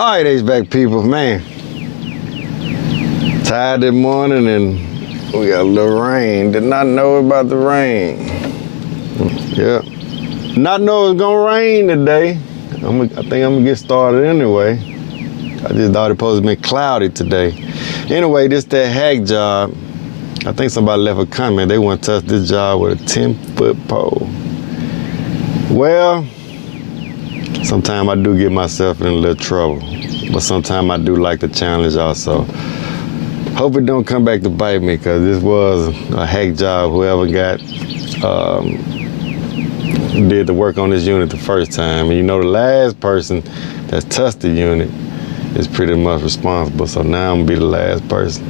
All right, HVAC people, man. Tired this morning and we got a little rain. Did not know about the rain. Yep. Not know it was gonna rain today. I think I'm gonna get started anyway. I just thought it supposed to be cloudy today. Anyway, this that hack job. I think somebody left a comment. They want to touch this job with a 10-foot pole. Well, sometimes I do get myself in a little trouble, but sometimes I do like the challenge also. Hope it don't come back to bite me, because this was a hack job. Whoever did the work on this unit the first time. And you know, the last person that's touched the unit is pretty much responsible. So now I'm gonna be the last person.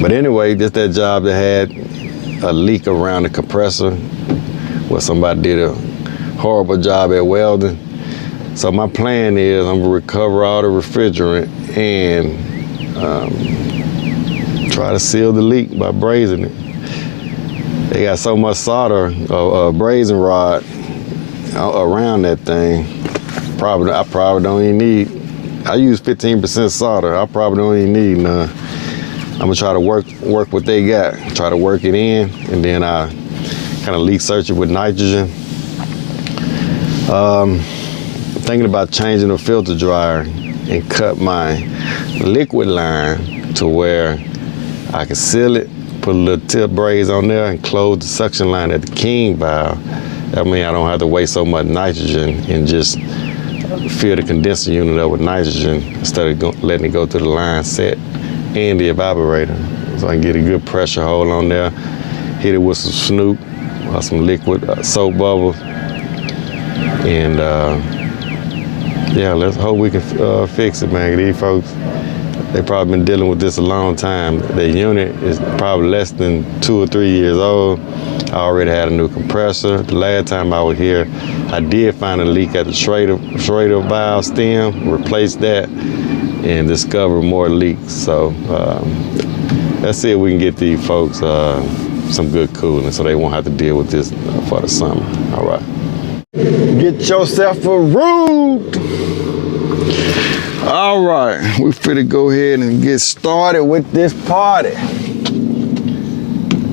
But anyway, just that job that had a leak around the compressor where somebody did a horrible job at welding. So my plan is I'm gonna recover all the refrigerant and try to seal the leak by brazing it. They got so much solder, brazing rod around that thing. I probably don't even need. I use 15% solder. I probably don't even need none. I'm gonna try to work what they got. Try to work it in, and then I kind of leak search it with nitrogen. Thinking about changing the filter dryer and cut my liquid line to where I can seal it, put a little tip braze on there, and close the suction line at the king valve. That means I don't have to waste so much nitrogen and just fill the condenser unit up with nitrogen instead of letting it go through the line set and the evaporator. So I can get a good pressure hold on there, hit it with some Snoop or some liquid soap bubbles, and yeah, let's hope we can fix it, man. These folks, they probably been dealing with this a long time. The unit is probably less than 2 or 3 years old. I already had a new compressor. The last time I was here, I did find a leak at the Schrader valve stem, replaced that, and discovered more leaks. So let's see if we can get these folks some good cooling so they won't have to deal with this for the summer. All right. Get yourself a root. All right, we finna go ahead and get started with this party.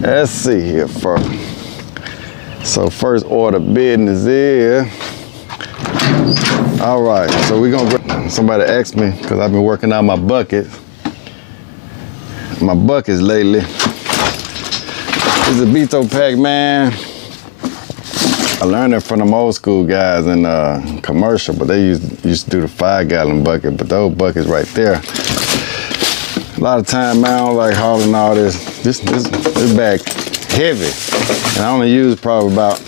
Let's see here first. So first order of business is, all right, so we're gonna, somebody asked me, because I've been working on my buckets lately. This is a Beto pack, man. I learned it from them old school guys in commercial, but they used to do the 5-gallon bucket, but those buckets right there. A lot of time, man, I don't like hauling all this. This bag heavy, and I only use probably about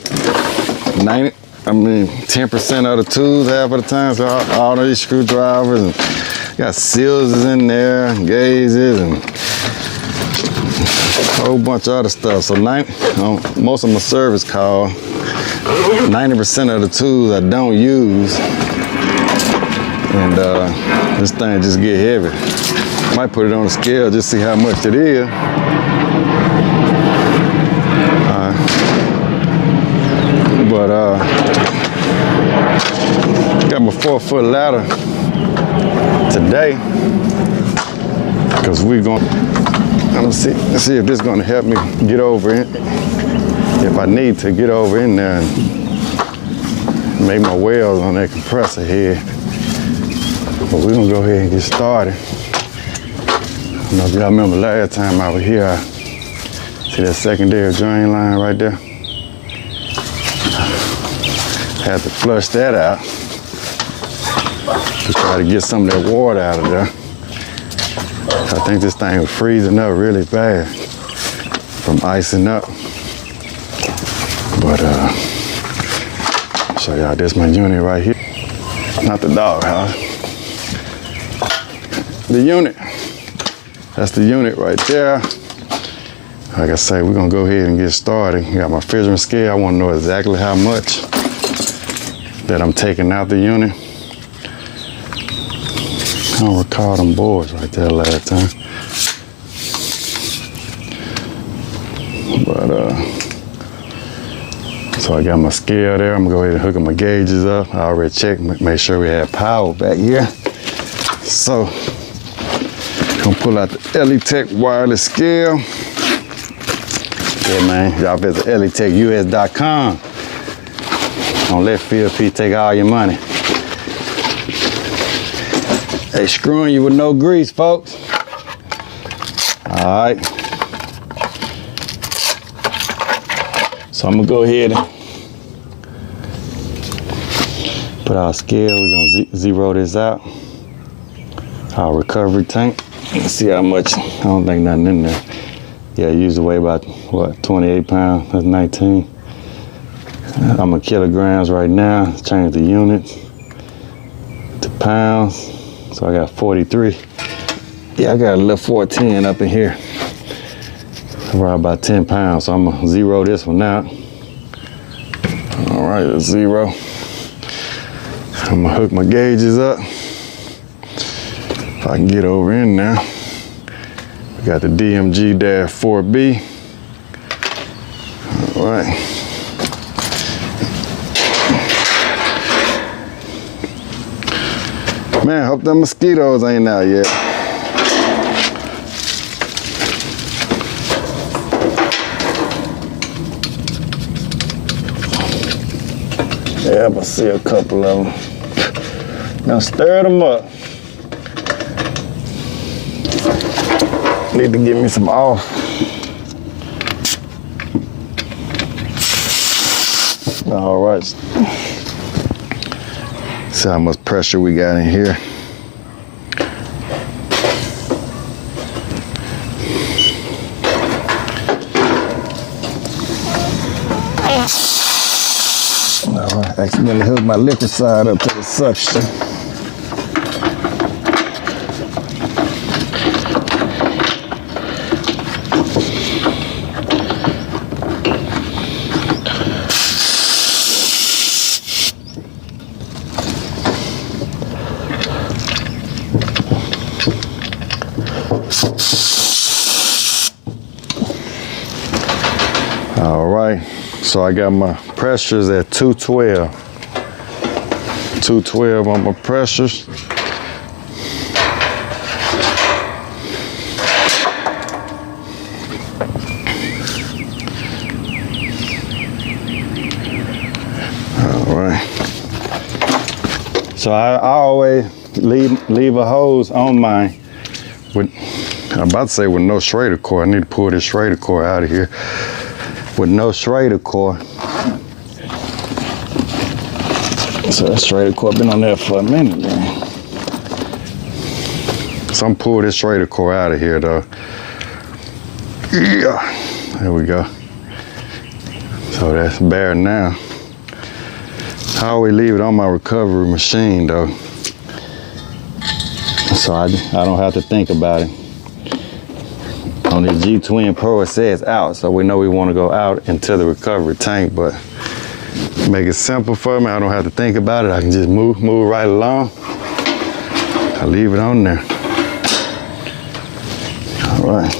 10% of the tools half of the time. So all these screwdrivers, and got seals in there, and gauges, and a whole bunch of other stuff. So most of my service call, 90% of the tools I don't use, and this thing just get heavy. Might put it on the scale just see how much it is. Got my 4-foot ladder today, because we're going. Let's see if this is going to help me get over it. If I need to get over in there and make my welds on that compressor head. But we're gonna go ahead and get started. I don't know if y'all remember last time I was here, see that secondary drain line right there? Had to flush that out to try to get some of that water out of there. I think this thing was freezing up really bad from icing up. But I'll show y'all this my unit right here. Not the doghouse. The unit. That's the unit right there. Like I say, we're gonna go ahead and get started. Got my refrigerant scale. I wanna know exactly how much that I'm taking out the unit. I don't recall them boards right there last time. But So I got my scale there. I'm gonna go ahead and hook my gauges up. I already checked, make sure we have power back here. So, gonna pull out the Elitech wireless scale. Yeah, man, y'all visit elitechus.com. Don't let Phil P take all your money. They screwing you with no grease, folks. All right. So I'm gonna go ahead and put our scale. We're gonna zero this out. Our recovery tank. Let's see how much. I don't think nothing in there. Yeah, it usually weigh about, what, 28 pounds, that's 19. I'm in kilograms right now. Change the units to pounds. So I got 43. Yeah, I got a little 410 up in here. Around about 10 pounds. So I'm gonna zero this one out. All right, let's zero. I'm gonna hook my gauges up. If I can get over in now. We got the DMG-4B. All right. Man, hope them mosquitoes ain't out yet. Yeah, I see a couple of them. Now stir them up. Need to get me some off. All right. See how much pressure we got in here. All right, accidentally hooked my liquid side up to the suction. All right, so I got my pressures at 212. 212 on my pressures. All right. So I always leave a hose on mine with, I'm about to say with no Schrader core. I need to pull this Schrader core out of here. With no Schrader core. So that Schrader core been on there for a minute, man. So I'm pulling this Schrader core out of here though. Yeah, there we go. So that's bare now. I always leave it on my recovery machine though. So I don't have to think about it. On the G-Twin Pro, it says out, so we know we want to go out into the recovery tank, but make it simple for me. I don't have to think about it. I can just move right along. I leave it on there. All right.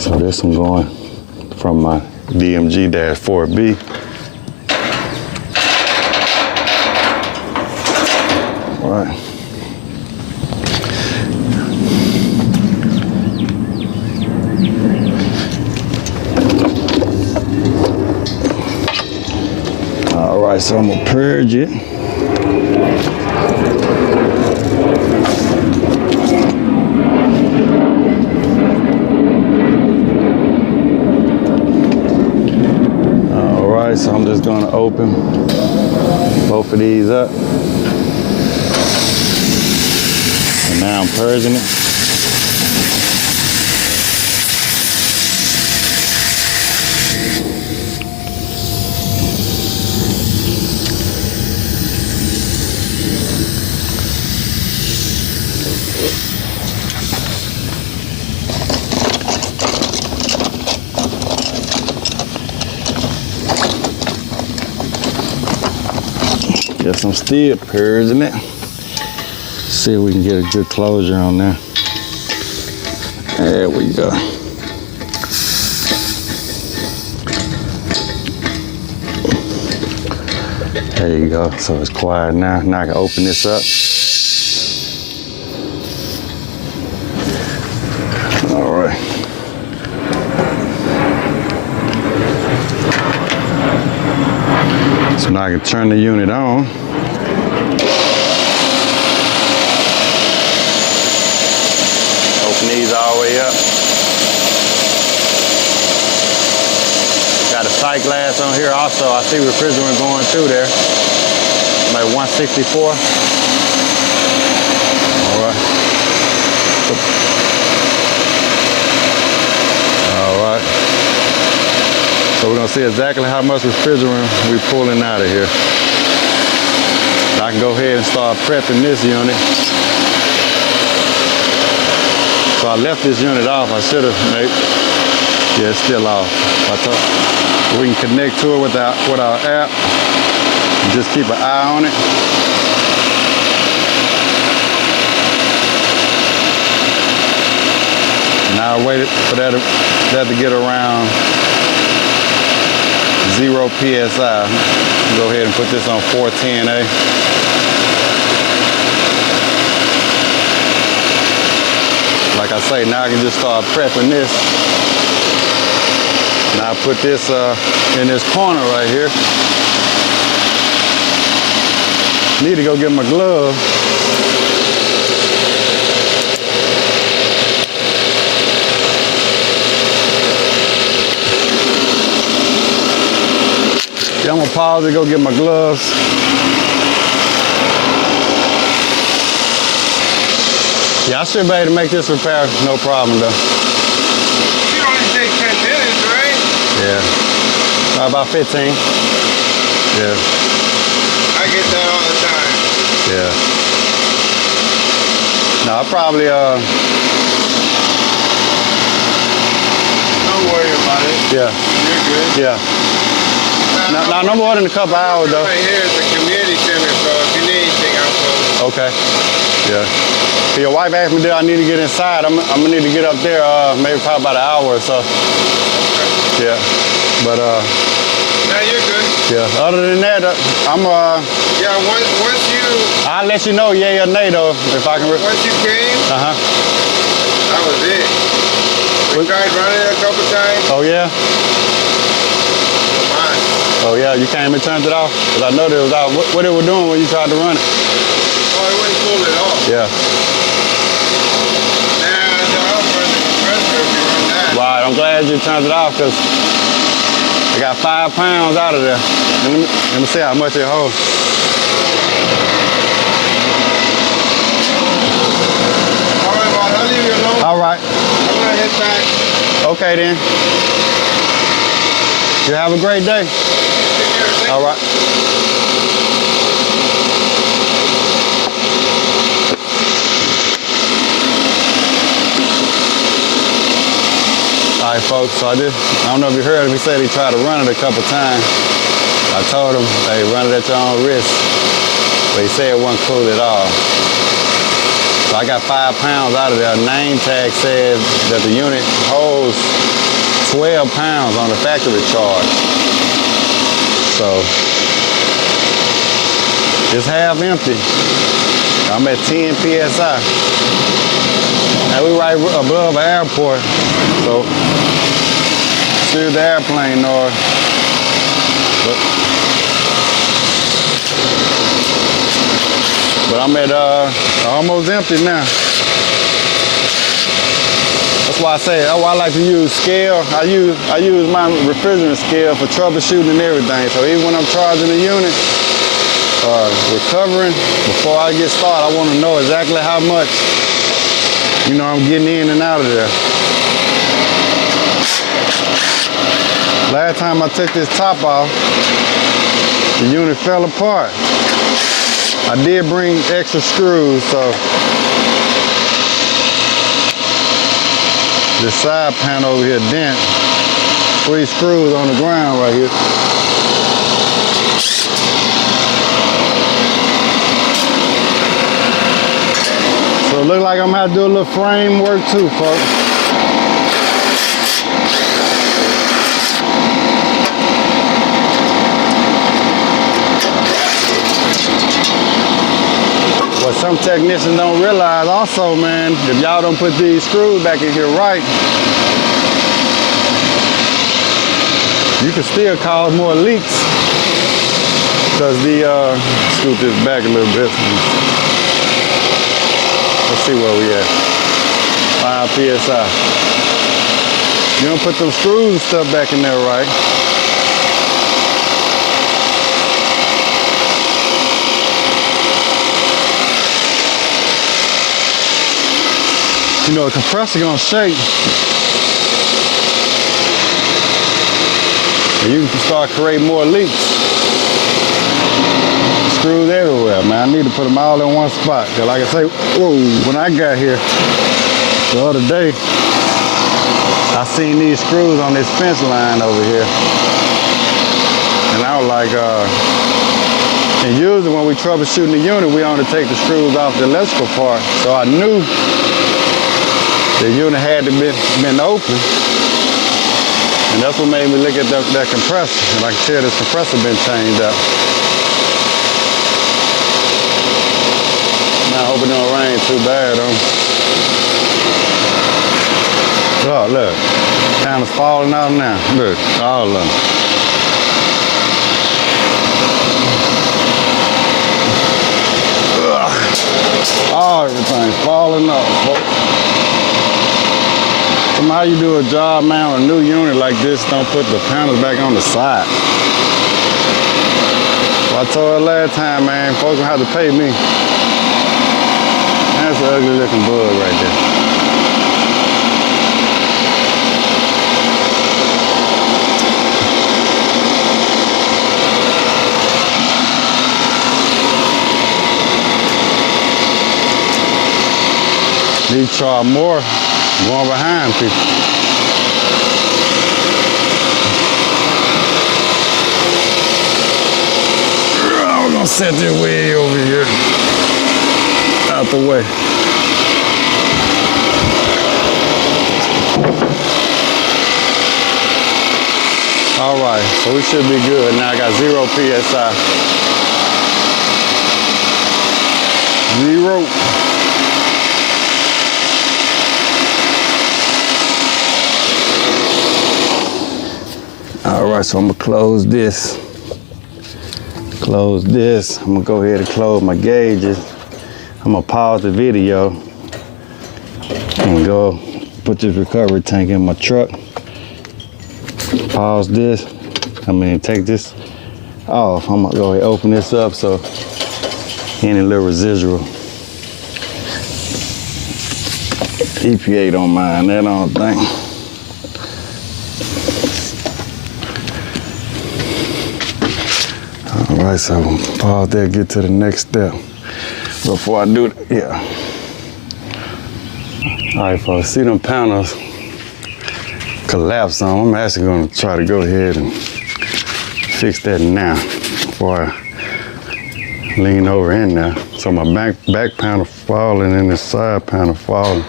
So this one going from my DMG-4B. All right. All right, so I'm gonna purge it. All right, so I'm just gonna open both of these up. And now I'm purging it. Guess I'm still purging it. See if we can get a good closure on there. There we go. There you go. So it's quiet now. Now I can open this up. All right. So now I can turn the unit on. Open these all the way up. Got a sight glass on here also. I see refrigerant going through there. Like 164. All right. All right. So we're gonna see exactly how much refrigerant we're pulling out of here. I can go ahead and start prepping this unit. So I left this unit off. I should have made, yeah, it's still off. We can connect to it with our app. And just keep an eye on it. Now I waited for that to get around 0 PSI. Go ahead and put this on 410A. Like I say, now I can just start prepping this. Now I put this in this corner right here. Need to go get my glove. Yeah, I'm gonna pause and go get my gloves. Yeah, I should be able to make this repair, no problem though. You only take 10 minutes, right? Yeah, about 15. Yeah. I get that all the time. Yeah. No, I probably Don't worry about it. yeah. You're good. Yeah. No more than a couple hours though. Right here is the community center, so if you need anything, I'm close. Okay. Yeah. Your wife asked me, did I need to get inside? I'm gonna need to get up there maybe probably about an hour or so. Okay. Yeah. But Now you're good. yeah. Other than that, I'm Yeah, once you I'll let you know, yay or nay though, if I can. once you came, that was it. We tried running it a couple times. Oh yeah. Mine. Oh yeah. You came and turned it off? Cause I know it was out. What it was doing when you tried to run it? Oh, it wouldn't pull it off. Yeah. Nah, I'll run the compressor if you run that. Right. I'm glad you turned it off because I got 5 pounds out of there. And let me see how much it holds. All right, boss, I'll leave you alone. All right. I'm gonna head back. Okay then. You have a great day. Take care. All right. All right, folks, so I don't know if you heard him, he said he tried to run it a couple times. I told him, hey, run it at your own risk. But he said it wasn't cool at all. So I got 5 pounds out of there. Name tag says that the unit holds 12 pounds on the factory charge. So it's half empty. I'm at 10 PSI. And we right above an airport. So see the airplane noise. But I'm at almost empty now. That's why I like to use scale. I use my refrigerant scale for troubleshooting and everything. So even when I'm charging the unit, recovering, before I get started, I want to know exactly how much, I'm getting in and out of there. Last time I took this top off, the unit fell apart. I did bring extra screws, so this side panel over here dent. 3 screws on the ground right here. So it looks like I'm gonna have to do a little frame work too, folks. some technicians don't realize also, man, if y'all don't put these screws back in here right, you can still cause more leaks. Because scoot this back a little bit. Let's see where we at. 5 PSI. You don't put them screws and stuff back in there right. You know, a compressor gonna shake. And you can start creating more leaks. Screws everywhere, man. I need to put them all in one spot. Cause like I say, whoa, when I got here the other day, I seen these screws on this fence line over here. And I was like, and usually when we troubleshooting the unit, we only take the screws off the electrical part. So I knew the unit had to been open. And that's what made me look at that compressor. And I can tell this compressor been changed out. I hope it don't rain too bad though. Oh, look. Panels falling out now. Look, all of them. Ugh. Oh, everything's falling off. Somehow you do a job, man, on a new unit like this, don't put the panels back on the side. Well, I told her last time, man, folks gonna have to pay me. That's an ugly looking bug right there. These charge more going behind people. I'm gonna set this way over here. Out the way. All right, so we should be good. Now I got 0 PSI. 0. All right, so I'm gonna close this. Close this. I'm gonna go ahead and close my gauges. I'm gonna pause the video and go put this recovery tank in my truck. Pause this. Take this off. I'm gonna go ahead and open this up so any little residual. EPA don't mind that, I don't think. All right, so I'm gonna pause there, get to the next step. Before I do that, yeah. All right, folks, see them panels collapse on. I'm actually gonna try to go ahead and fix that now before I lean over in there. So my back panel falling and the side panel falling.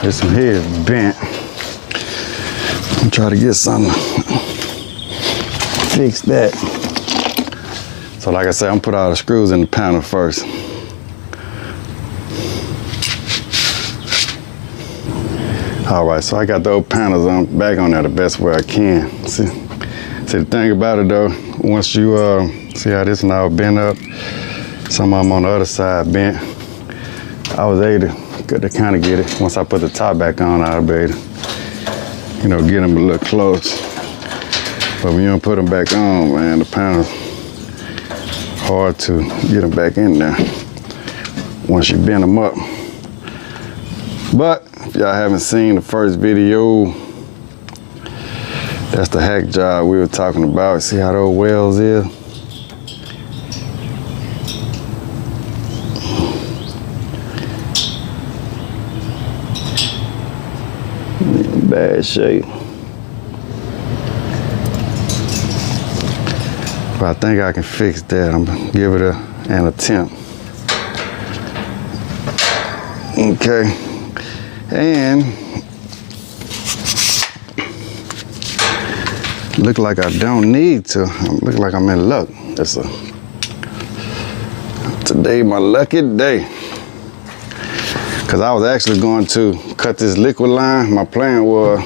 There's some heads bent. I'm trying to get something fix that. So like I said, I'm gonna put all the screws in the panel first. All right, so I got the old panels back on there the best way I can. See the thing about it though, once you see how this now bent up, some of them on the other side bent. I was able to kind of get it. Once I put the top back on, I'll be able to, get them a little close. But when you don't put them back on, man, the panels, hard to get them back in there once you bend them up. But if y'all haven't seen the first video, that's the hack job we were talking about. See how those wells is? In bad shape. But I think I can fix that. I'm gonna give it an attempt. Okay. And look like I don't need to. Look like I'm in luck. Today my lucky day. because I was actually going to cut this liquid line. My plan was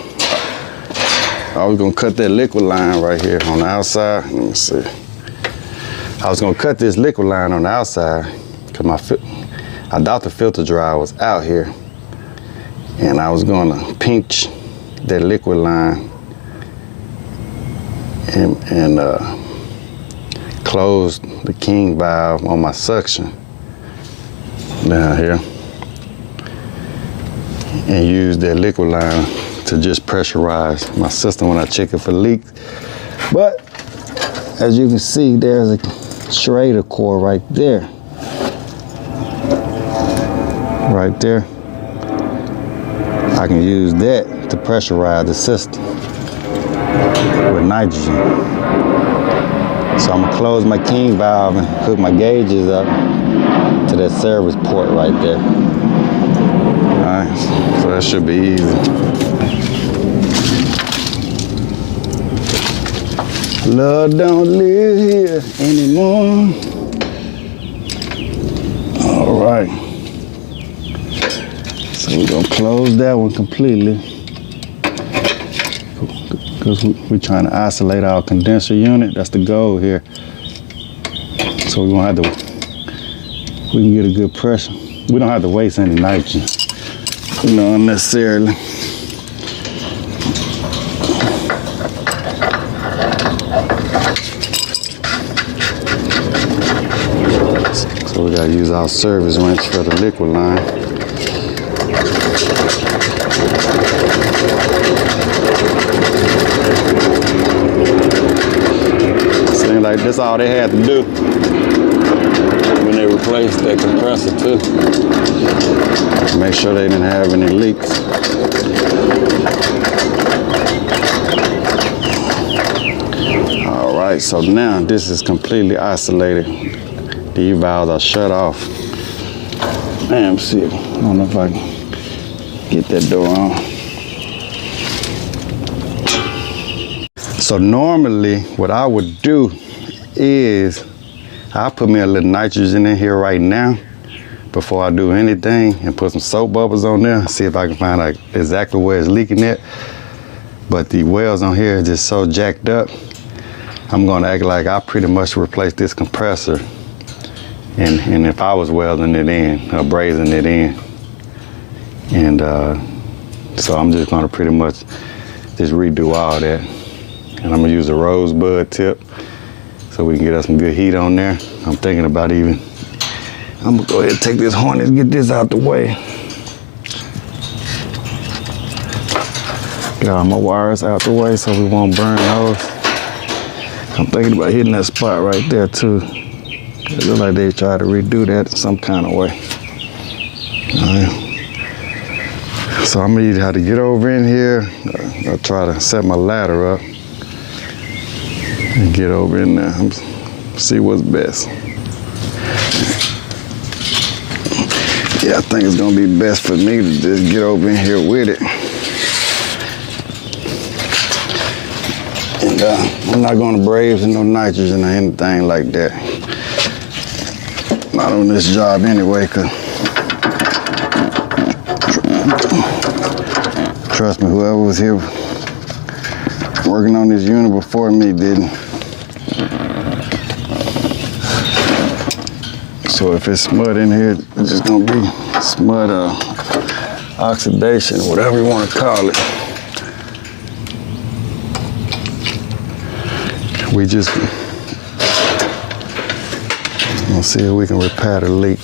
I was going to cut that liquid line right here on the outside. Let me see. I was going to cut this liquid line on the outside because I thought the filter dryer was out here. And I was going to pinch that liquid line and close the king valve on my suction down here and use that liquid line to just pressurize my system when I check it for leaks. But as you can see, there's a Schrader core right there. Right there. I can use that to pressurize the system with nitrogen. So I'm gonna close my king valve and hook my gauges up to that service port right there. All right, so that should be easy. Love don't live here anymore. All right. So we're gonna close that one completely because we're trying to isolate our condenser unit. That's the goal here. So we're gonna have to, we can get a good pressure. We don't have to waste any nitrogen, unnecessarily. So we gotta use our service wrench for the liquid line. Seems like that's all they had to do when they replaced that compressor too. Make sure they didn't have any leaks. All right, so now this is completely isolated. These valves are shut off. Man, see, I don't know if I can get that door on. So normally what I would do is I'll put me a little nitrogen in here right now before I do anything and put some soap bubbles on there, see if I can find out exactly where it's leaking at. But the wells on here are just so jacked up, I'm gonna act like I pretty much replaced this compressor. And if I was welding it in, or brazing it in. And so I'm just gonna pretty much just redo all that. And I'm gonna use a rosebud tip so we can get us some good heat on there. I'm thinking about I'm gonna go ahead and take this harness, get this out the way. Get all my wires out the way so we won't burn those. I'm thinking about hitting that spot right there too. It looks like they try to redo that some kind of way. All right. So I'm gonna either have to get over in here or try to set my ladder up and get over in there, see what's best. Yeah, I think it's gonna be best for me to just get over in here with it. And I'm not gonna braze no nitrogen or anything like that. Not on this job anyway, cause trust me, whoever was here working on this unit before me didn't. So if it's mud in here, it's just gonna be smut oxidation, whatever you wanna call it. We just gonna see if we can repair the leak.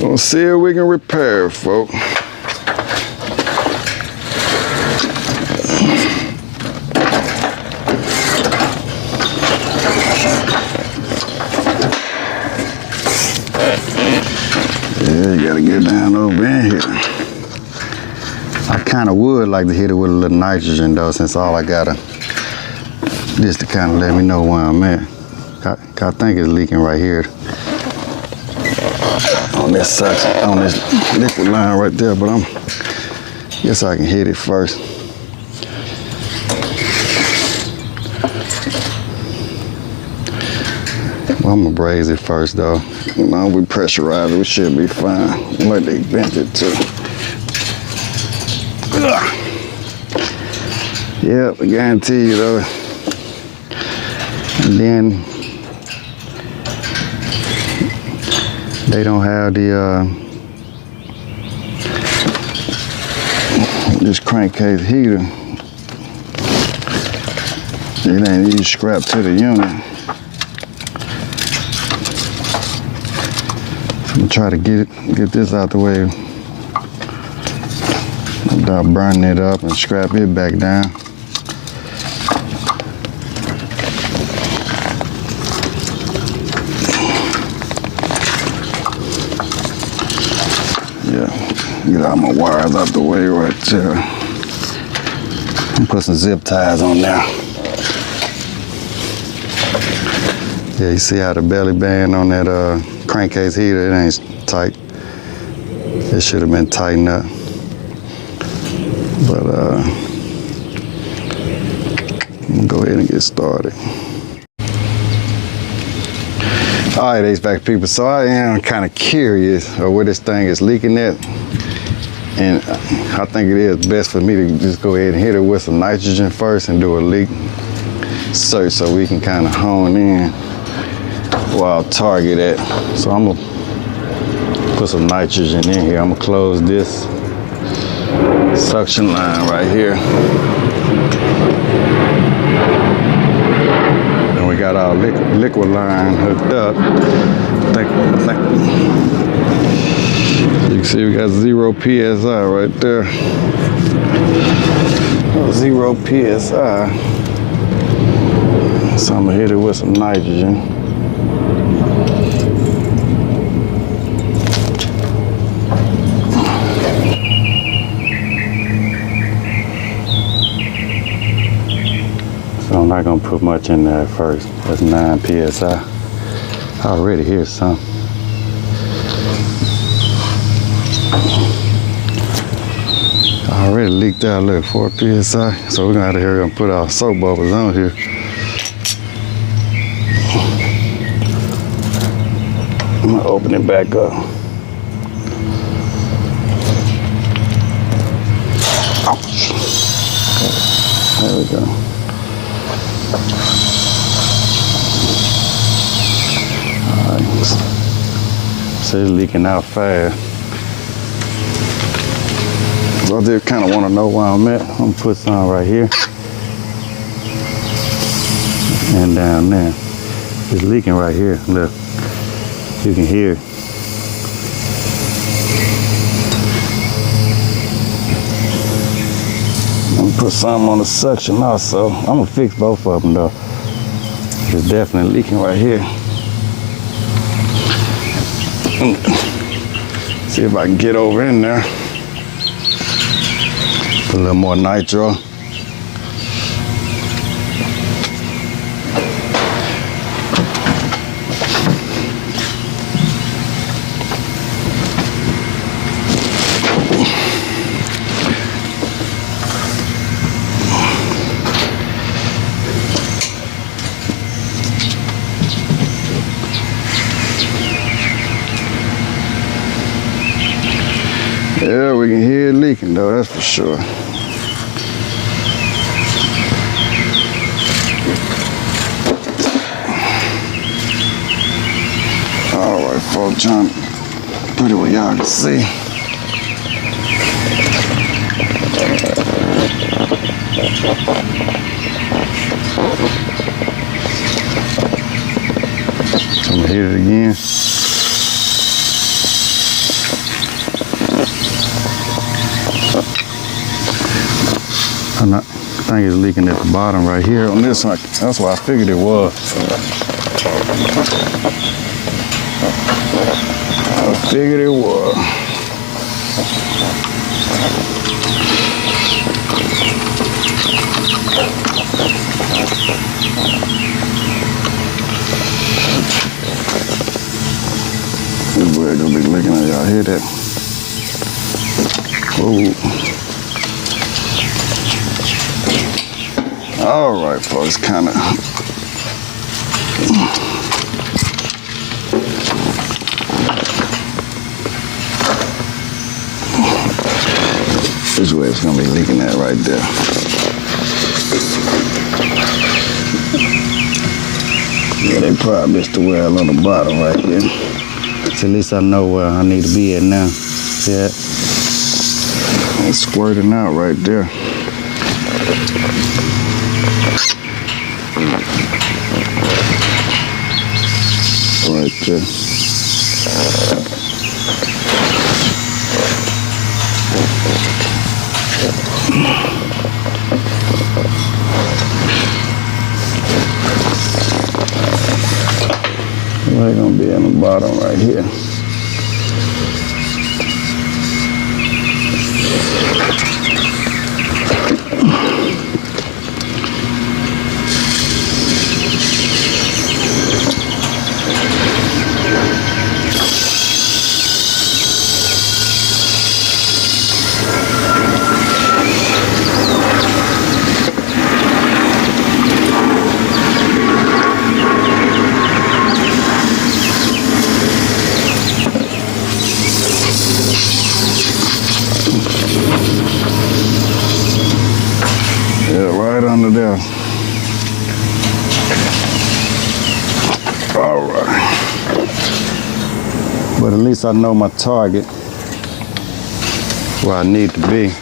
Gonna see if we can repair it, folks. Yeah, you gotta get down over in here. I kinda would like to hit it with a little nitrogen though, since all I gotta, just to kinda let me know where I'm at. I think it's leaking right here. on this section, on this liquid line right there, but guess I can hit it first. Well, I'm gonna braze it first though. You know, we pressurize it, we should be fine. Like they bent it too. Yep, I guarantee you though. And then they don't have the this crankcase heater. It ain't even scrap to the unit. So I'm gonna try to get this out the way without burning it up and scrap it back down. Get all my wires out the way right there. And put some zip ties on there. Yeah, you see how the belly band on that crankcase heater, it ain't tight. It should have been tightened up. But I'm gonna go ahead and get started. All right, HVAC people, so I am kind of curious of where this thing is leaking at. And I think it is best for me to just go ahead and hit it with some nitrogen first and do a leak search so we can kind of hone in where I'll target at. So I'm gonna put some nitrogen in here. I'm gonna close this suction line right here. And we got our liquid line hooked up. I think you can see we got 0 PSI right there. 0 PSI. So I'm gonna hit it with some nitrogen. So I'm not gonna put much in there at first. That's 9 PSI. I already hear some. I already leaked out, look, 4 PSI. So we're gonna have to hurry up and put our soap bubbles on here. I'm gonna open it back up. Ouch. There we go. All right. So it's leaking out fast. So I did kind of want to know where I'm at. I'm gonna put some right here and down there. It's leaking right here. Look, you can hear it. I'm gonna put some on the suction also. I'm gonna fix both of them though. It's definitely leaking right here. See if I can get over in there. Put a little more nitro. Yeah, we can hear it leaking though, that's for sure. All right, folks, trying to put it where y'all can see. So I'm gonna hit it again. I think it's leaking at the bottom right here on this one. That's what I figured it was. I figured it was. We're gonna be looking at y'all. Hear that? Ooh. All right, folks. Kind of. This is where it's gonna be leaking at right there. Yeah, they probably missed the well on the bottom right here. So at least I know where I need to be at now. See that? It's squirting out right there. Right there. We're gonna be on the bottom right here. Under there. All right. But at least I know my target, where I need to be.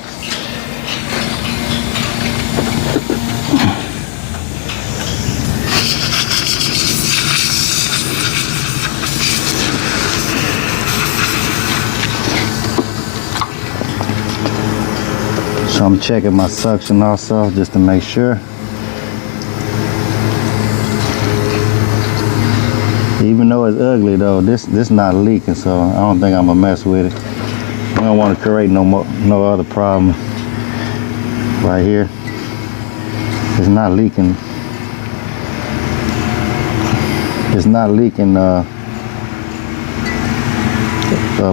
So I'm checking my suction also just to make sure. Even though it's ugly though, this not leaking, so I don't think I'm gonna mess with it. I don't want to create no other problem. Right here, it's not leaking. It's not leaking up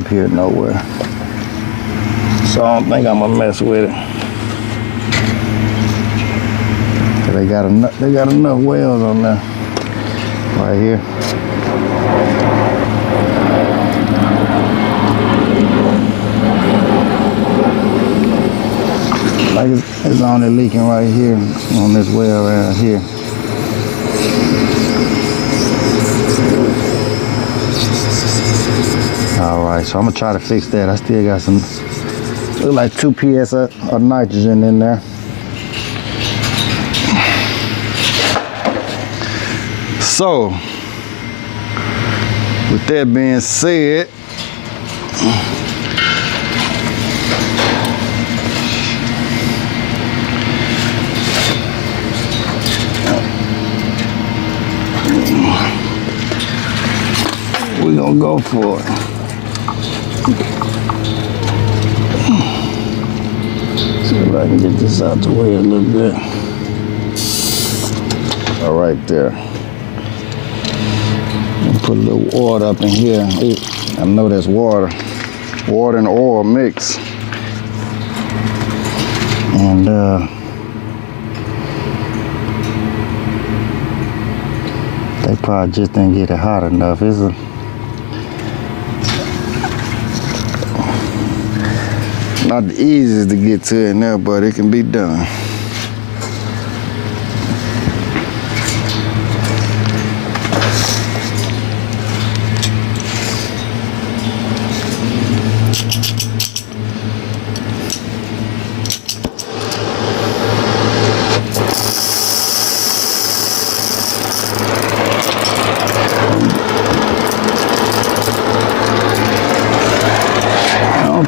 here nowhere. So I don't think I'm gonna mess with it. They got enough wells on there, right here. Like it's only leaking right here on this well right here. All right, so I'm gonna try to fix that. I still got some, look like 2 PS of nitrogen in there. So, with that being said, we're gonna go for it. See if I can get this out the way a little bit. All right there. Put a little water up in here. I know that's water. Water and oil mix. And they probably just didn't get it hot enough. It's not the easiest to get to in there, but it can be done.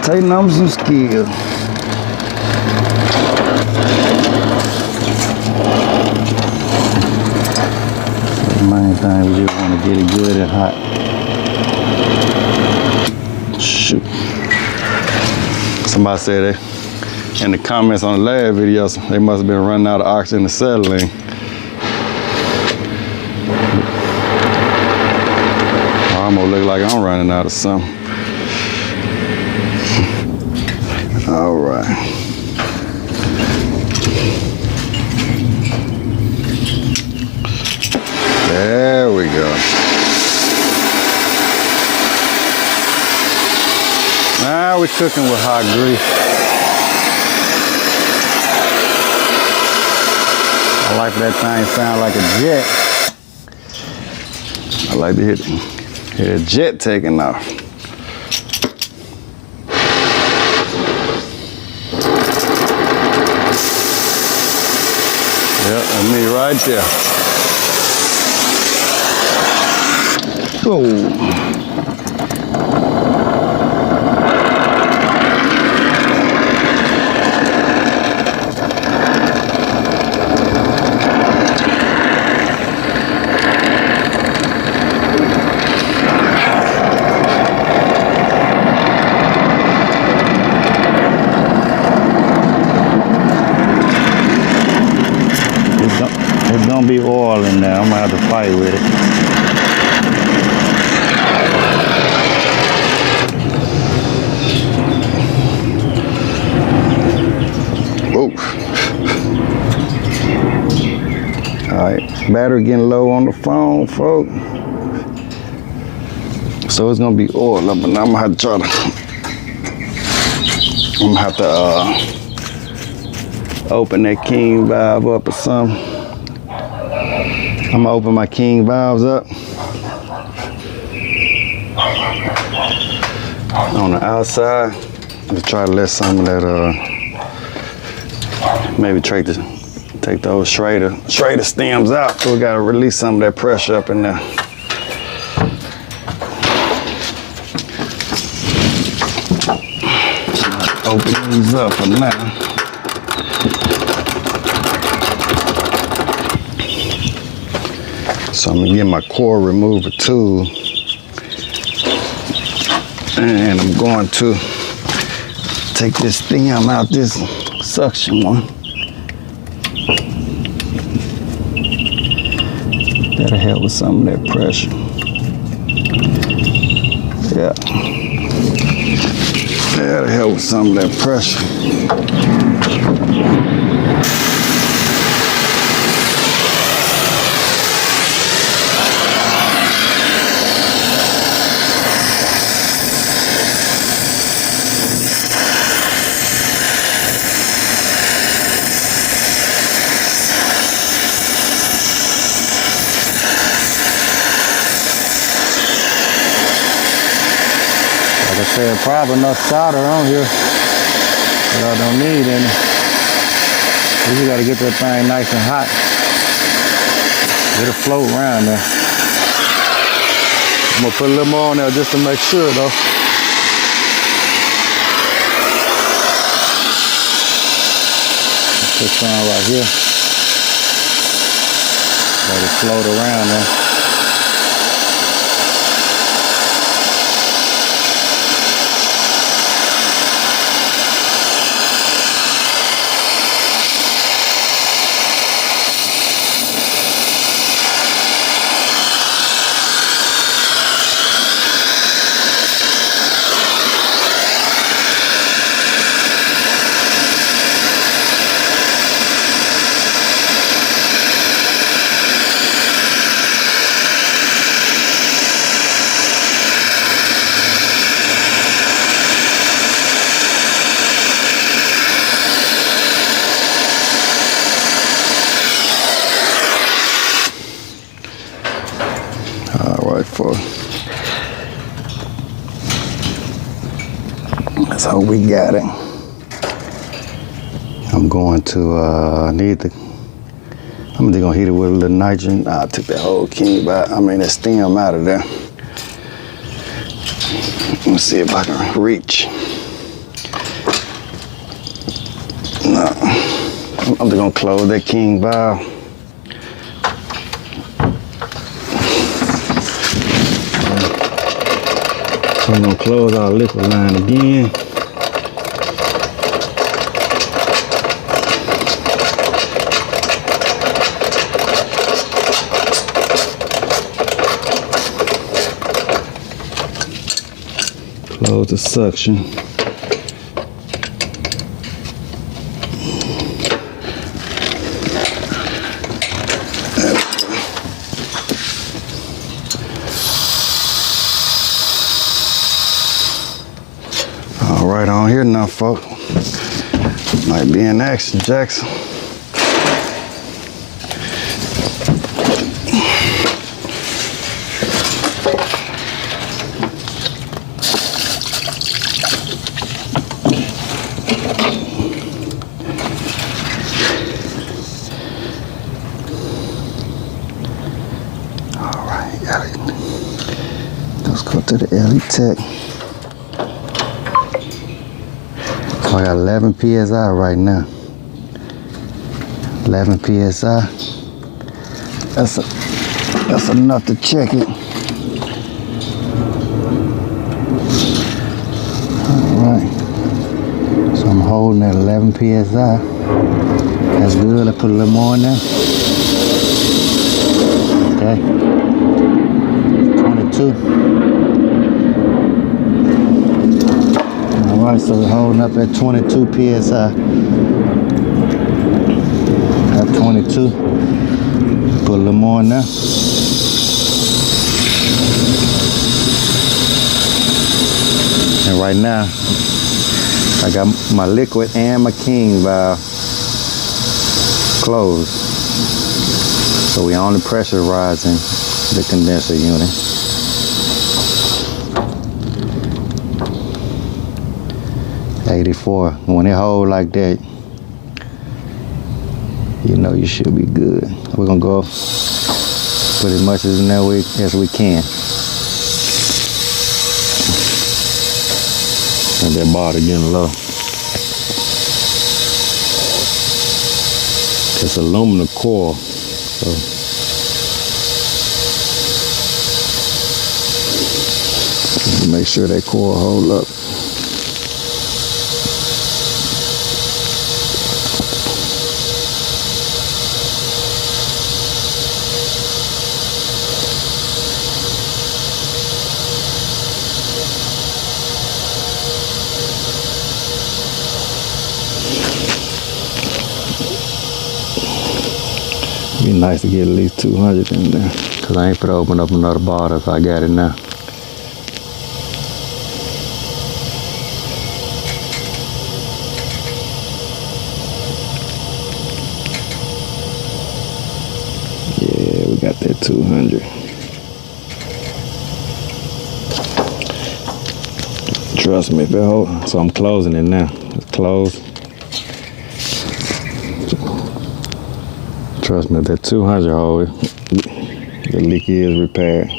Take them some skill. The main thing, we just want to get it good and hot. Shoot. Somebody said that in the comments on the last videos, they must have been running out of oxygen and acetylene. almost look like I'm running out of something. All right. There we go. Now we're cooking with hot grease. I like that thing sound like a jet. I like to hear a jet taking off. Yep, that's me right there. Oh. It's gonna be oil in there. I'm gonna have to fight with it. Whoa. All right, battery getting low on the phone, folks. So it's gonna be oil up, and I'm gonna have to try to. I'm gonna have to open that king valve up or something. I'm gonna open my king valves up on the outside to try to let some of that maybe take those Schrader stems out. So we gotta release some of that pressure up in there. Open these up for now. So I'm gonna get my core remover tool, and I'm going to take this stem out, this suction one. That'll help with some of that pressure. Yeah. That'll help with some of that pressure. There's probably enough solder on here that I don't need any. We just gotta get that thing nice and hot. It'll float around there. I'm gonna put a little more on there just to make sure though. Put some right here. Let it float around there. That's how we got it. I'm going to I'm just gonna heat it with a little nitrogen. I took that whole that stem out of there. Let me see if I can reach. No, I'm just gonna close that king valve. So I'm gonna close our liquid line again. Close the suction. All right, on here now, folks. Might be in action, Jackson. All right, let's go to the LE Tech. So I got 11 PSI right now. 11 PSI. That's enough to check it. All right. So I'm holding at 11 PSI. That's good. I put a little more in there. Okay. 22. All right, so we're holding up at 22 PSI. At 22. Put a little more in there. And right now, I got my liquid and my king valve closed. So we only pressurizing the condenser unit. '84. When it hold like that, you know you should be good. We're gonna go put as much as in there as we can. And that bottle getting low. It's aluminum coil, so make sure that coil hold up. Be nice to get at least 200 in there, cause I ain't finna open up another bottle if I got it now. Yeah, we got that 200. Trust me, if it hold, so I'm closing it now. It's closed. Trust me, that 200 hold, the leak is repaired.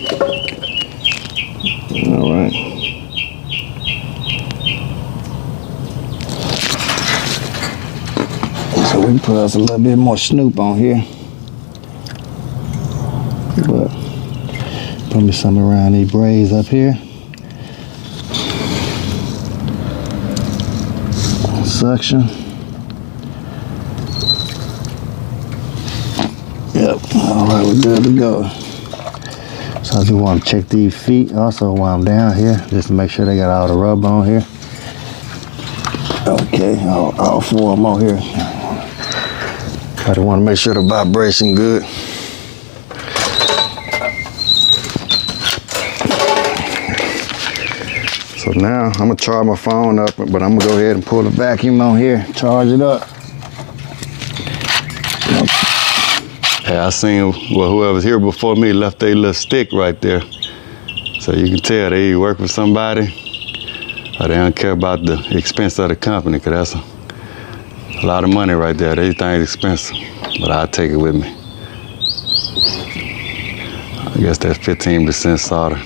All right. So we can put us a little bit more snoop on here. But put me some around these braids up here. Suction. Yep, all right, we're good to go. So I just want to check these feet also while I'm down here, just to make sure they got all the rub on here. Okay, all four of them on here. I just want to make sure the vibration good. So now I'm gonna charge my phone up, but I'm gonna go ahead and pull the vacuum on here, charge it up. Hey, I seen, well, whoever's here before me left their little stick right there. So you can tell they either work with somebody or they don't care about the expense of the company, because that's a lot of money right there. Everything's expensive, but I'll take it with me. I guess that's 15% solder.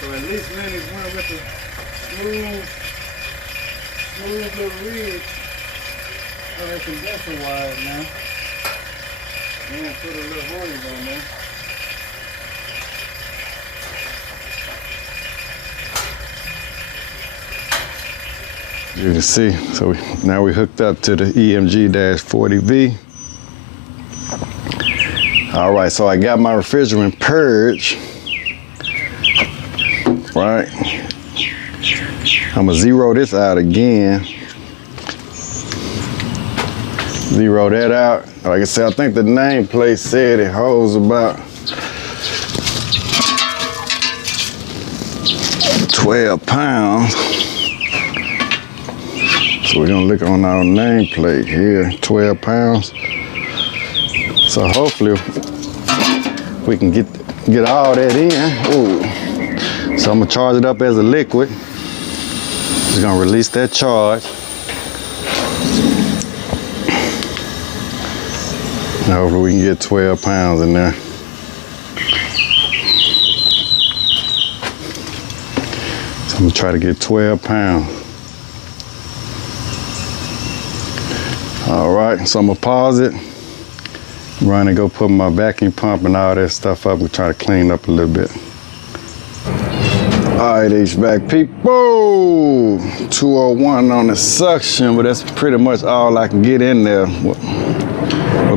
So at least Lenny's went with the smooth little ridge. So they condenser wires now. I'm gonna put a little hose on there. You can see, so now we hooked up to the EMG-40V. All right, so I got my refrigerant purge, right? I'm gonna zero this out again. Zero that out. Like I said, I think the nameplate said it holds about 12 pounds. So we're gonna look on our nameplate here, 12 pounds. So hopefully we can get all that in. Ooh. So I'm gonna charge it up as a liquid. Just gonna release that charge. Now hopefully we can get 12 pounds in there. So I'm gonna try to get 12 pounds. All right, so I'm gonna pause it. Run and go put my vacuum pump and all that stuff up. We're trying to clean up a little bit. All right, HVAC people. 201 on the suction, but that's pretty much all I can get in there with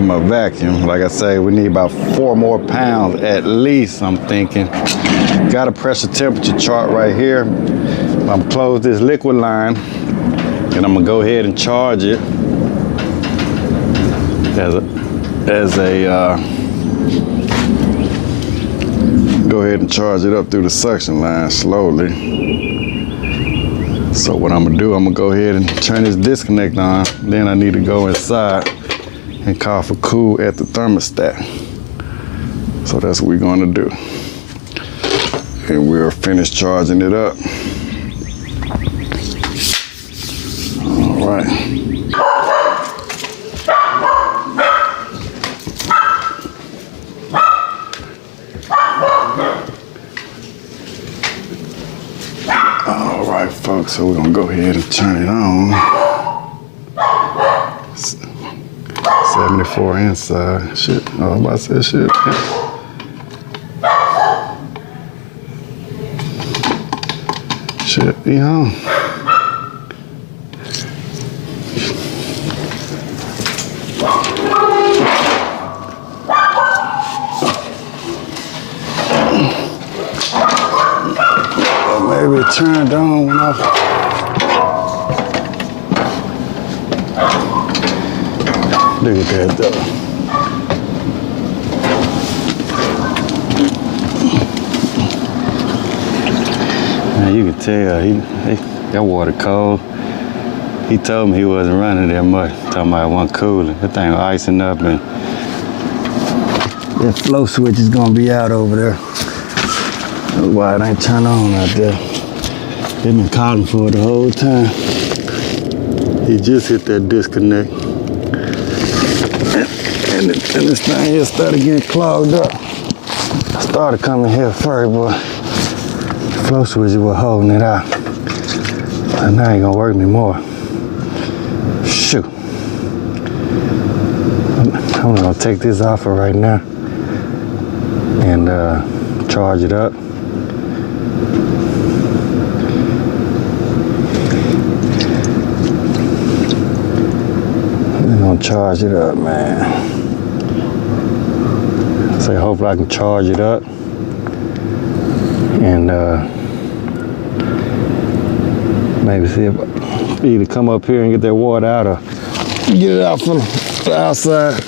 my vacuum. Like I say, we need about 4 more pounds at least, I'm thinking. Got a pressure temperature chart right here. I'm gonna close this liquid line and I'm gonna go ahead and charge it go ahead and charge it up through the suction line slowly. So what I'm gonna do, I'm gonna go ahead and turn this disconnect on. Then I need to go inside and call for cool at the thermostat. So that's what we're gonna do. And we'll finish charging it up. All right. All right, folks, so we're gonna go ahead and turn it on. 74 inside. Shit, oh, I'm about to say shit. Shit, be on. Maybe it turned on when look at that though. Now you can tell that water cold. He told me he wasn't running that much. Talking about one cooler. That thing was icing up and that flow switch is gonna be out over there. That's why it ain't turned on out there. They've been calling for it the whole time. He just hit that disconnect. And this thing here started getting clogged up. I started coming here first, but the flow switch was holding it out. And now ain't gonna work anymore. Shoot. I'm gonna take this off for right now and charge it up. I'm gonna charge it up, man. So hopefully I can charge it up and maybe see if I either come up here and get that water out or get it out from the outside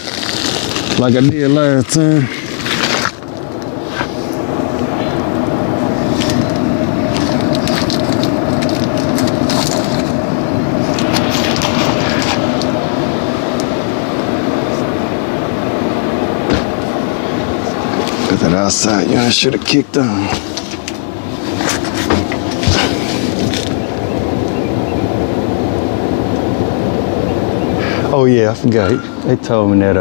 like I did last time. Got that outside, you know, I should have kicked on. Oh yeah, I forgot. They told me that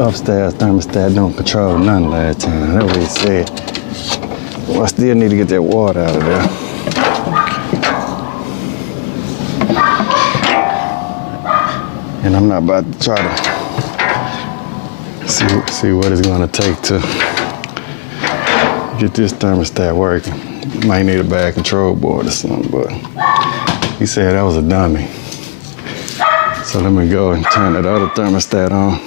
upstairs thermostat don't control none last time. That's what he said. Well, I still need to get that water out of there. And I'm not about to try to see what it's gonna take to get this thermostat working. Might need a bad control board or something, but he said that was a dummy. So let me go and turn that other thermostat on.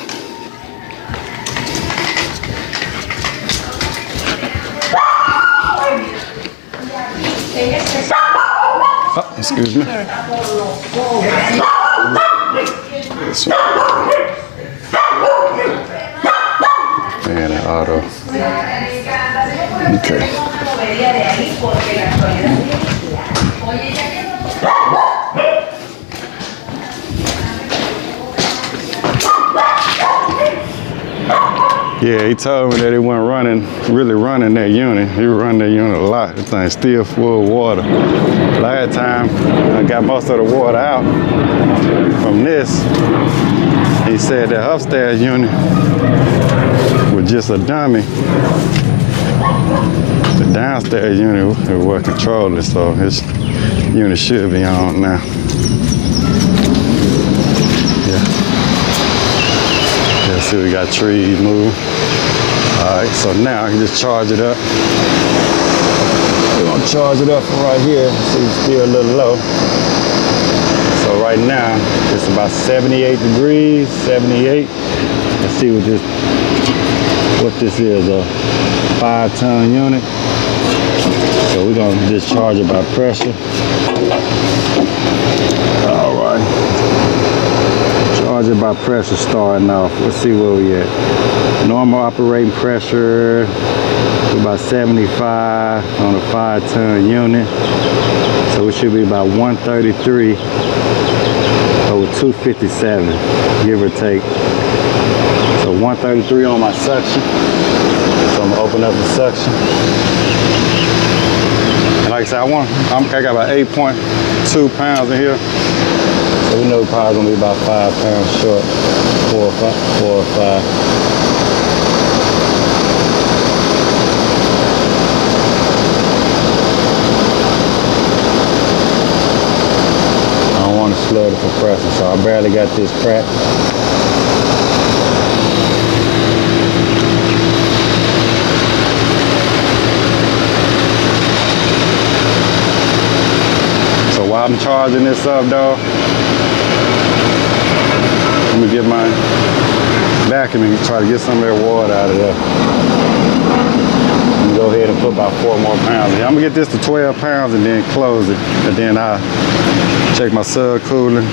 Oh, excuse me. This one. Fan and auto. Okay. Yeah, he told me that he wasn't really running that unit. He was running that unit a lot. The thing's still full of water. Last time, I got most of the water out from this. He said that upstairs unit was just a dummy. The downstairs unit was what controlled it, so his unit should be on now. Yeah, see we got trees moved. All right, so now I can just charge it up. We're gonna charge it up from right here. See, it's still a little low. So right now, it's about 78 degrees, 78. Let's see what this is, a 5-ton unit. So we're gonna just charge it by pressure. All right. Charge it by pressure starting off. Let's see where we at. Normal operating pressure, about 75 on a 5-ton unit. So it should be about 133 over 257, give or take. So 133 on my suction. So I'm gonna open up the suction. And like I said, I got about 8.2 pounds in here. So we know we're probably gonna be about 5 pounds short, 4 or 5. I don't want to slow the compressor, so I barely got this cracked. So while I'm charging this up though, let me get my vacuum and try to get some of that water out of there. I'm gonna go ahead and put about 4 more pounds in here. I'm gonna get this to 12 pounds and then close it. And then I'll check my sub cooler.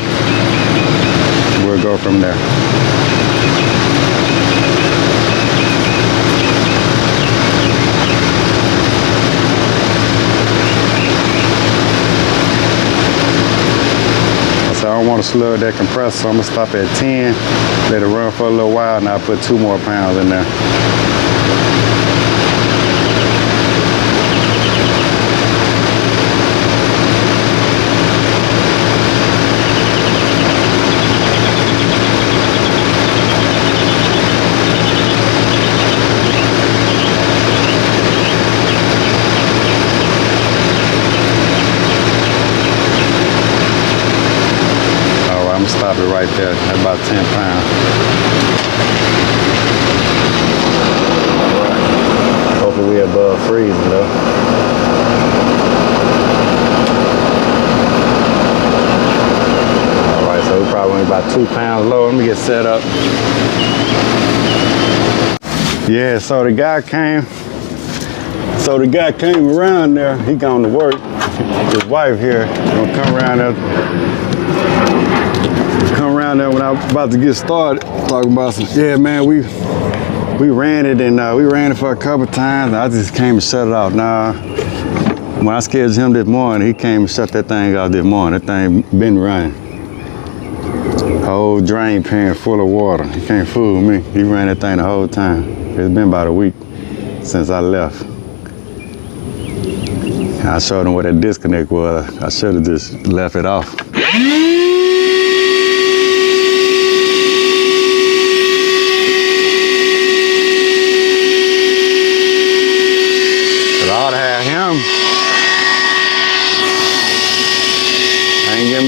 We'll go from there. I don't want to slug that compressor, so I'm gonna stop at 10, let it run for a little while, and I'll put 2 more pounds in there. Stop it right there at about 10 pounds. All right. Hopefully we're above freezing though. All right, so we're probably about 2 pounds low. Let me get set up. Yeah, so the guy came around there. He gone to work. His wife here gonna come around there. When I was about to get started, talking about some, yeah, man, we ran it and we ran it for a couple times. And I just came and shut it off. Nah, when I scheduled him this morning, he came and shut that thing off this morning. That thing been running. Whole drain pan full of water. He can't fool me. He ran that thing the whole time. It's been about a week since I left. And I showed him where that disconnect was. I should have just left it off.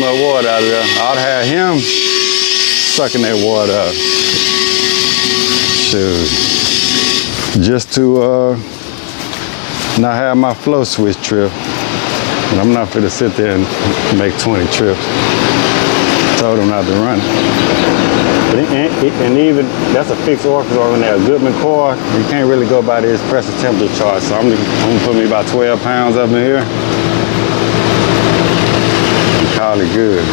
Water out of there. I'd have him sucking that water up. Shoot. Just to not have my flow switch trip. And I'm not gonna sit there and make 20 trips. Told them not to run it. And even, that's a fixed orifice over there, a Goodman coil. You can't really go by this pressure temperature chart. So I'm gonna put me about 12 pounds up in here. And call it good.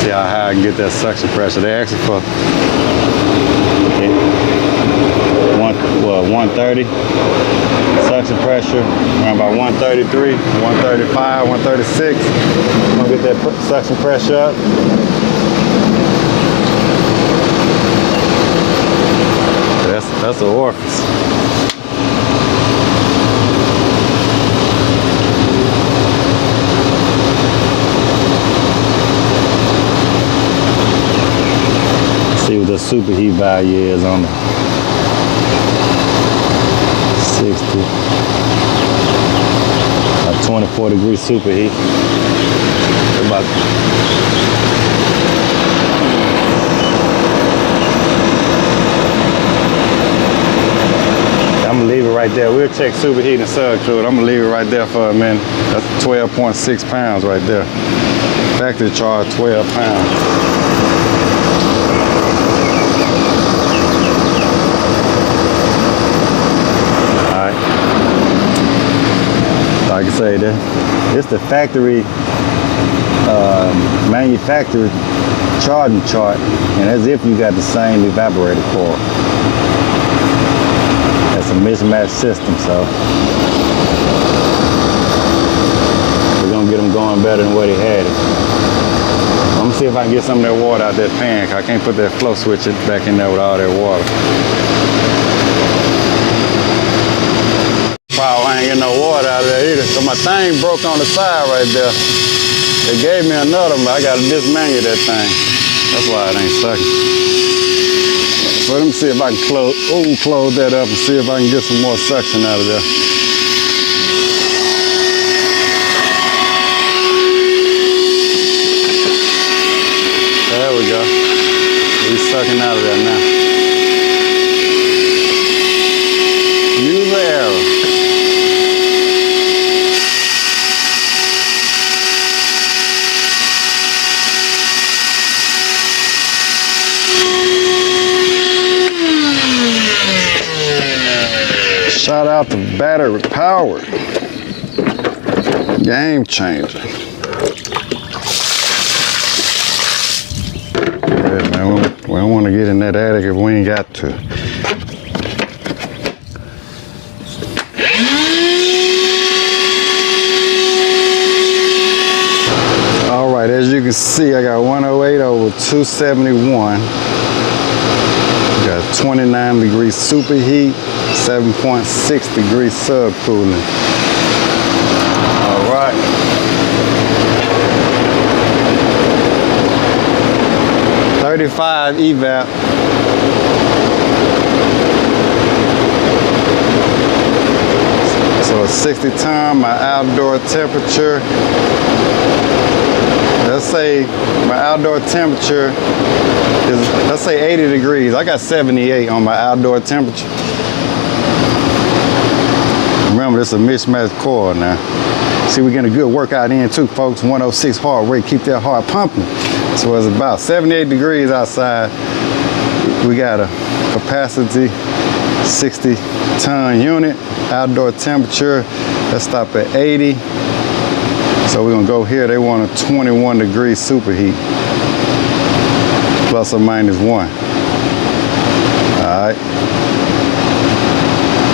See how high I can get that suction pressure. They actually for 130 suction pressure, around about 133, 135, 136. I'm gonna get that suction pressure up. That's the orifice. See what the superheat value is on the 60. About 24 degree superheat. About I'm gonna leave it right there. We'll check superheat and subcooling. I'm gonna leave it right there for a minute. That's 12.6 pounds right there. Factory charge 12 pounds. Alright. Like I say, this the factory manufacturer charging chart, and as if you got the same evaporator coil. It's a mismatched system, so we're gonna get them going better than what he had it. I'm gonna see if I can get some of that water out that pan. I can't put that flow switch back in there with all that water. Probably I ain't getting no water out of there either. So my thing broke on the side right there. They gave me another one, but I gotta dismantle that thing. That's why it ain't sucking. So let me see if I can close that up and see if I can get some more suction out of there. There we go. He's sucking out of there now. User error. Shout out to battery powered. Game changer. Yeah, man, we don't want to get in that attic if we ain't got to. All right, as you can see, I got 108 over 271. Got 29 degrees superheat. 7.6 degrees subcooling. All right. $35 evap. So it's 60 ton, my outdoor temperature. Let's say my outdoor temperature is, let's say 80 degrees. I got 78 on my outdoor temperature. Remember, this is a mismatched coil now. See, we're getting a good workout in too, folks. 106 heart rate, keep that heart pumping. So it's about 78 degrees outside. We got a capacity 60 ton unit, outdoor temperature. Let's stop at 80. So we're gonna go here. They want a 21 degree superheat, plus or minus 1. All right.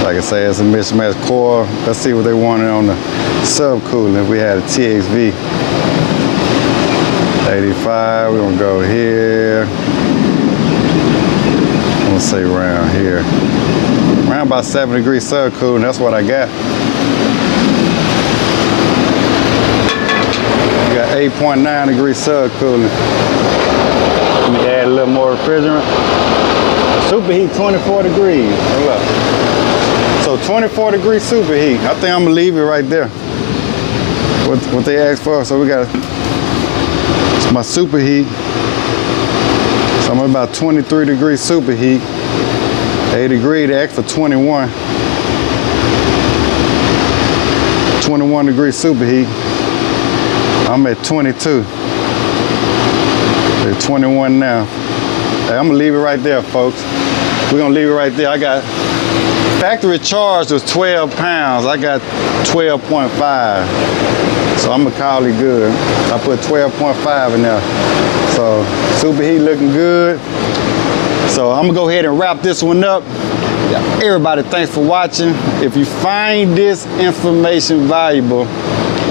Like I say, it's a mismatched coil. Let's see what they wanted on the subcooling. If we had a TXV 85, we're gonna go here. I'm gonna say around here. Around about 7 degrees subcooling, that's what I got. We got 8.9 degrees subcooling. Let me add a little more refrigerant. Superheat 24 degrees. Hold up. So 24 degree superheat. I think I'm gonna leave it right there. What they asked for. So we got It's my superheat. So I'm about 23 degrees superheat. 8 degree, they asked for 21. 21 degree superheat. I'm at 22. They're 21 now. Hey, I'm gonna leave it right there, folks. We're gonna leave it right there. I got factory charge was 12 pounds. I got 12.5. So I'm gonna call it good. I put 12.5 in there. So superheat looking good. So I'm gonna go ahead and wrap this one up. Everybody, thanks for watching. If you find this information valuable,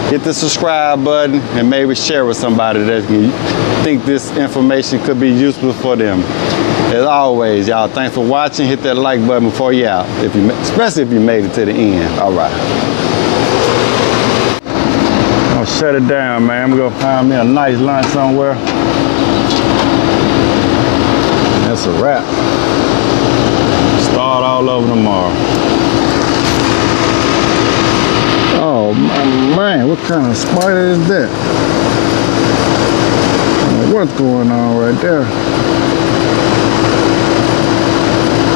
hit the subscribe button and maybe share with somebody that you think this information could be useful for them. As always, y'all, thanks for watching. Hit that like button before you out, especially if you made it to the end. All right. I'm gonna shut it down, man. I'm gonna go find me a nice lunch somewhere. That's a wrap. Start all over tomorrow. Oh man, what kind of spider is that? What's going on right there?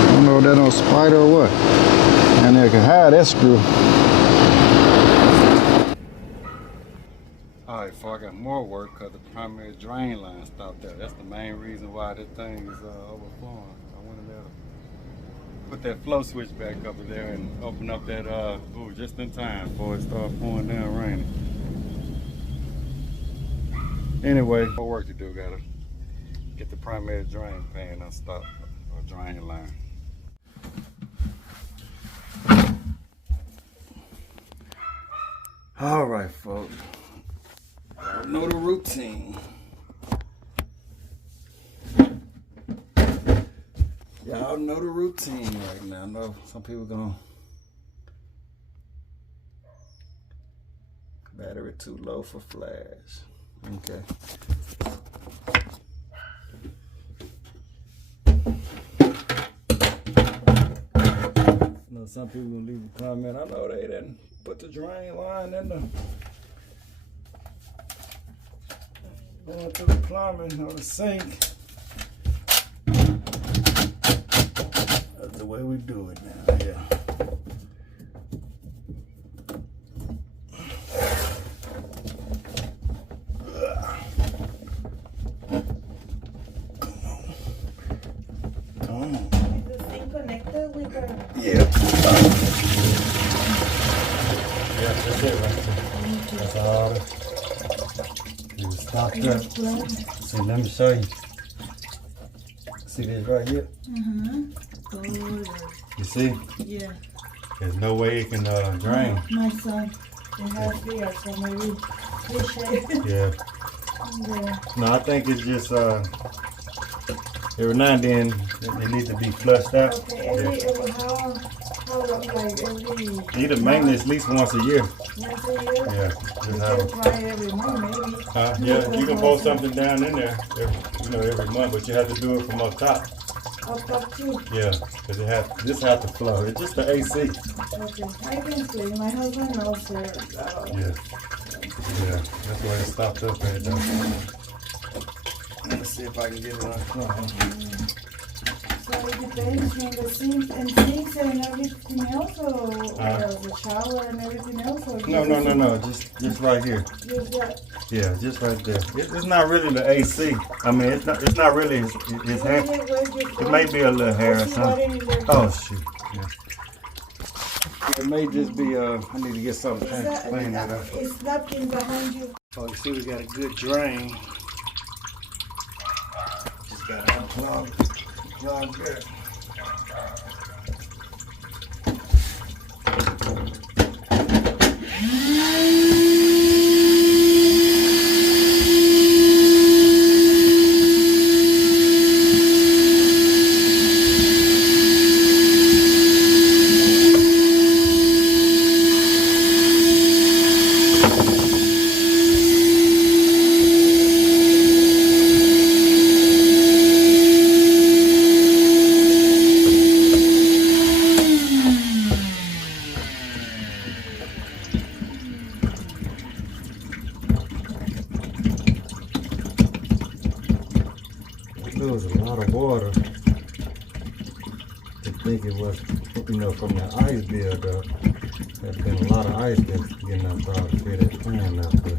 I don't know if that's no spider or what. And they can hide that screw. Alright, so I got more work because the primary drain line stopped there. That's the main reason why this thing is overflowing. I went in there to put that flow switch back up there and open up that just in time before it started pouring down raining. Anyway, more work to do. Gotta get the primary drain pan unstopped, or drain line. All right, folks. Y'all know the routine. Y'all know the routine right now. I know some people gonna battery too low for flash. Okay. I know some people gonna leave a comment. I know they didn't put the drain line in the going through the plumbing or the sink. That's the way we do it now, yeah. Come on. Is the sink connected with the... Yeah. Yeah, that's it right there. That's all. You stop that. See, let me show you. See this right here? Oh, You see? yeah. There's no way it can drain. My son, they have fear, so maybe we should. Yeah. Yeah. No, I think it's just every now and then it needs to be flushed out. Okay, every how long, like every... Need a maintenance at least once a year. Once a year? Yeah. You Just have can try every month, maybe. yeah, you can pour something down in there, every month, but you have to do it from up top. Up top too. Yeah, because this has to flow. It's just the AC. Okay, I can explain. My husband knows, sir. Yeah. Yeah, that's why it stopped up right there. Let's see if I can get it on. So it depends on the sinks and everything else, or the shower and everything else? Or No. Just right here. Just that. Yeah, just right there. It's not really the AC. I mean, it's not really his hair. It may be a little hair or something. Oh shoot. Yeah. It may just be I need to get something to clean that up. It's nothing behind you. Oh, you see we got a good drain. Just gotta unclog that. lose a lot of water to think it was, from the ice buildup. There's been a lot of ice that's getting up out of that fan out there.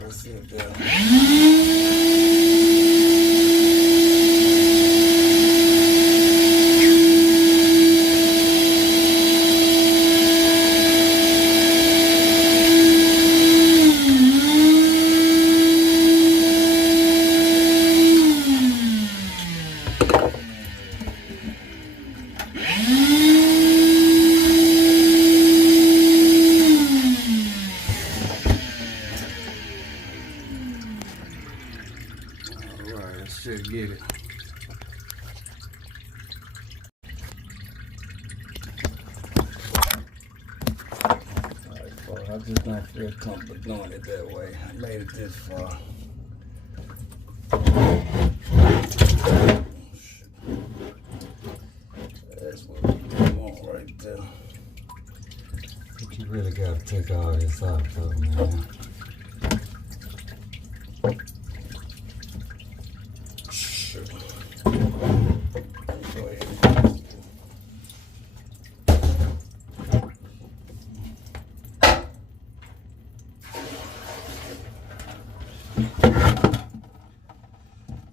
Let's see it there. Should get it. Alright, folks, I just don't feel comfortable doing it that way. I made it this far. That's what we want right there. But you really gotta take all this out, though, man.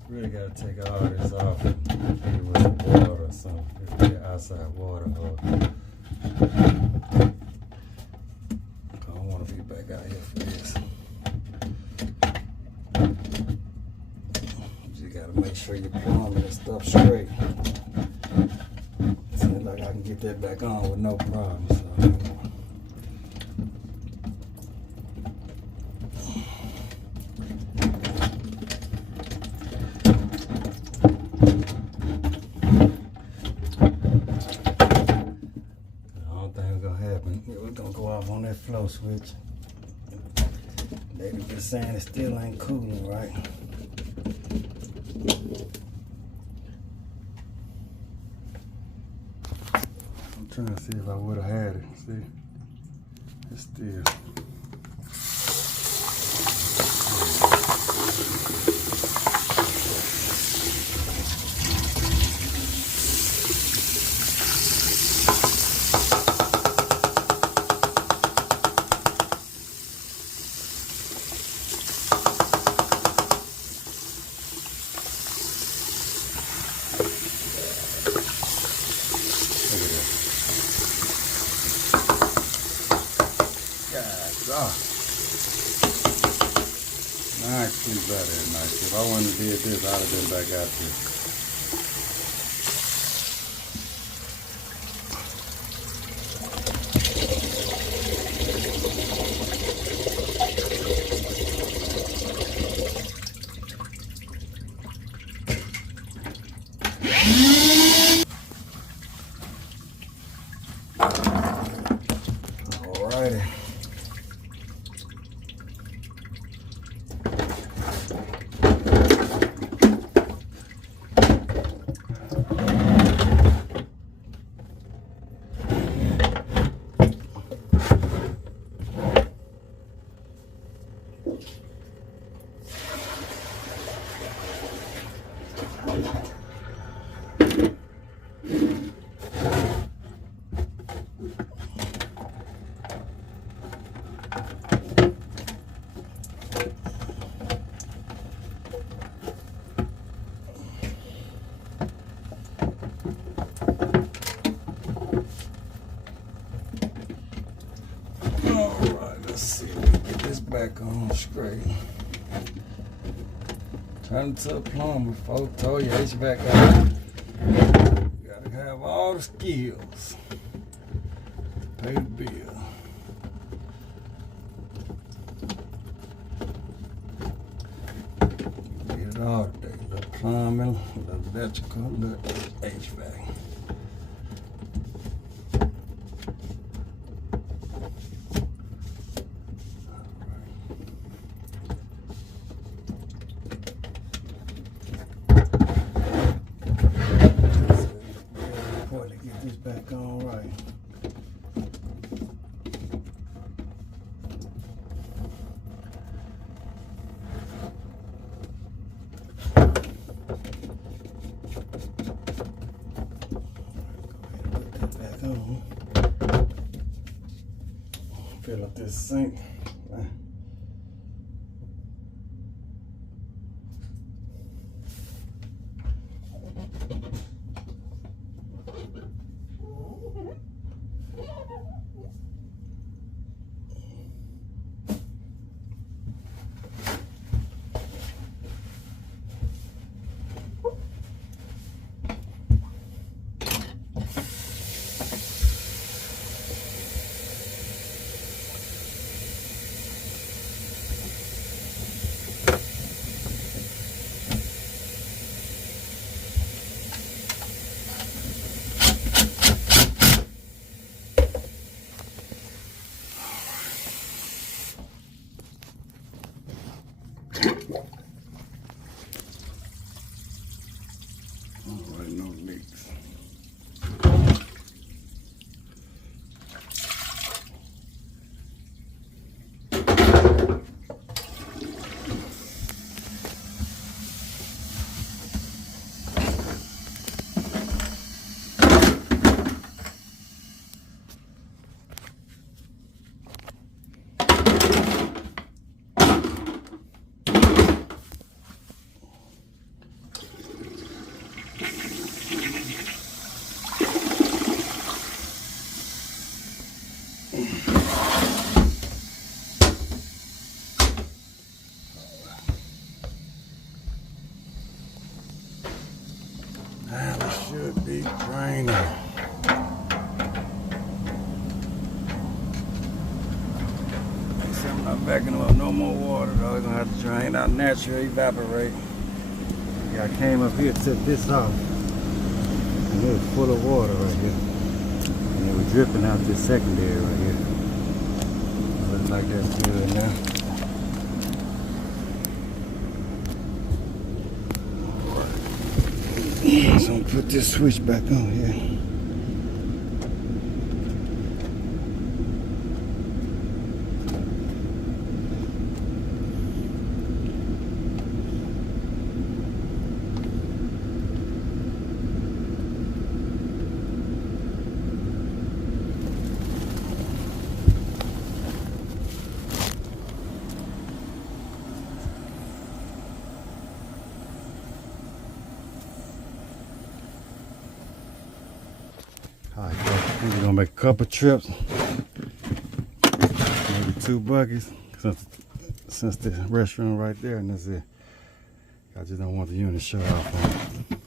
Really gotta take all this off and hit it with some water or something. It's the outside water hose. I don't want to be back out here for this. You gotta make sure your plumbing and stuff straight. Seems like I can get that back on with no problem. So. We're gonna go off on that flow switch. They just saying it still ain't cooling right. I'm trying to see if I would have had it. See, it's still. Nice sleep out there, nice. If I wouldn't have did this, I'd have been back out there. Alrighty. Let's see if we can get this back on straight. Turn it to a plumber, folks. Told you HVAC out. You gotta have all the skills. Pay the bill. Did it all today. A little plumbing, a little electrical, a little HVAC. Get this back on right. Put that back on. Fill up this sink. Alright, no leaks. Now it should be draining. Except I'm not backing up no more water though. We're gonna have to drain out naturally, evaporate. Yeah, I came up here, took this off. And it was full of water right here. And it was dripping out this secondary right here. Looks like that's good now. So I'm gonna put this switch back on here. Alright, we're gonna make a couple trips, maybe 2 buckets, since the restaurant right there, and that's it. I just don't want the unit shut off on me.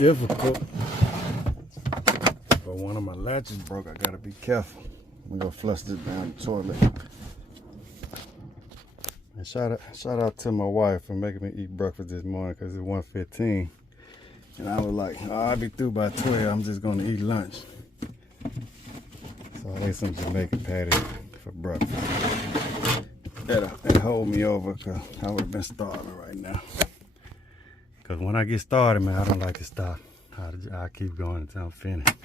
difficult. But one of my latches broke, I gotta be careful. I'm gonna flush this down the toilet. And shout out to my wife for making me eat breakfast this morning because it's 1:15. And I was like, oh, I'll be through by 12. I'm just gonna eat lunch. So I ate some Jamaican patties for breakfast. That hold me over because I would have been starving right now. Because when I get started, man, I don't like to stop. I keep going until I'm finished.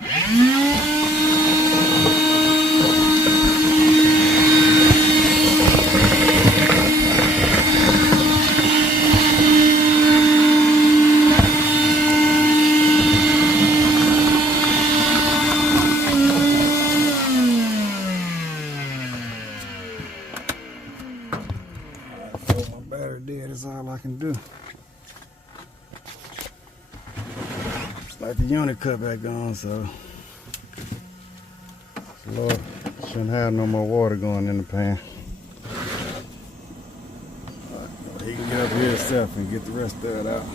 Dead is all I can do. It's like the unit cut back on, so Lord shouldn't have no more water going in the pan. He can get up here himself and get the rest of it out.